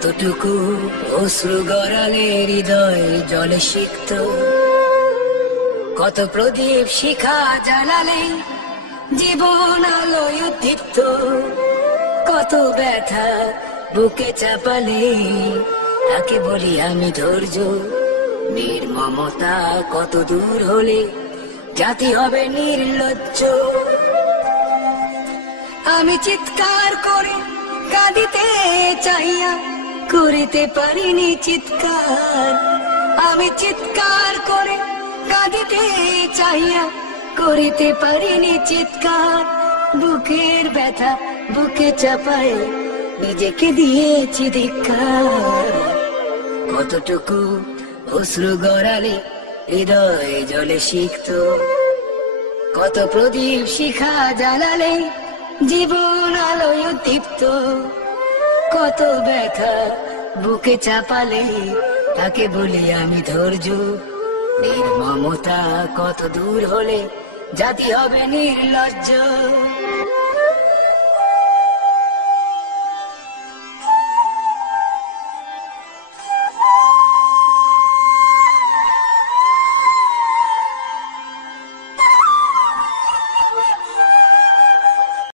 কতটুকু অশ্রু গড়ালে হৃদয় জলে সিক্ত, কত প্রদীপ শিখা জ্বালালে জীবন আলোয় উদ্দীপ্ত, কত ব্যথা বুকে চাপালে তাকে বলি আমি ধৈর্য। নির্মমতা কত দূর হলে জাতি হবে নির্লজ্জ। আমি চিৎকার করে কাঁদিতে চাইয়া করিতে পারিনি চিৎকার, আমি চিৎকার করে কাঁদিতে চাইয়া করিতে পারিনি চিৎকার। বুকের ব্যথা বুকে চাপায় নিজেকে দিয়েছি ধিক্কার। কতটুকু অশ্রু গড়ালে হৃদয় জলে সিক্ত, কত প্রদীপ শিখা জ্বালালে জীবন আলোয় উদ্দীপ্ত, কত ব্যথা বুকে চাপালে তাকে বলি আমি ধৈর্য। নির্মমতা কত দূর হলে জাতি হবে নির্লজ্জ।